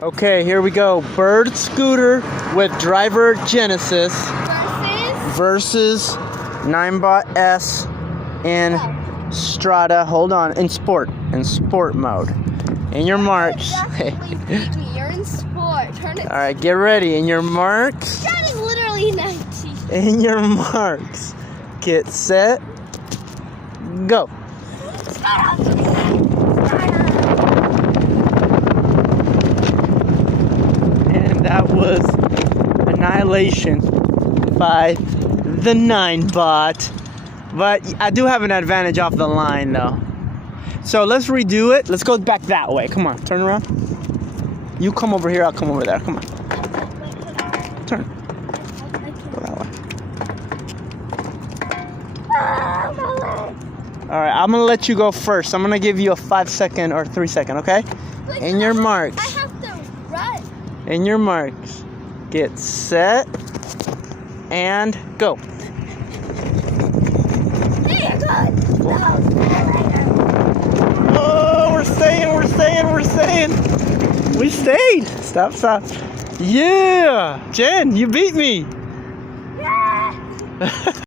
Okay, here we go. Bird Scooter with driver Genesis versus Ninebot S in Strata. Hold on, in sport mode. In your marks. Definitely beat me. You're in sport. Turn it. All right, get ready. In your marks. That is literally 90. In your marks. Get set. Go. And that was annihilation by the Ninebot. But I do have an advantage off the line though. So let's redo it. Let's go back that way. Come on, turn around. You come over here, I'll come over there. Come on. Turn. Go that way. Alright, I'm gonna let you go first. I'm gonna give you a 5-second or 3-second, okay? In your marks. I have to run. In your marks. Get set and go. Oh, we're staying. We stayed. Stop. Yeah. Jen, you beat me. Yeah.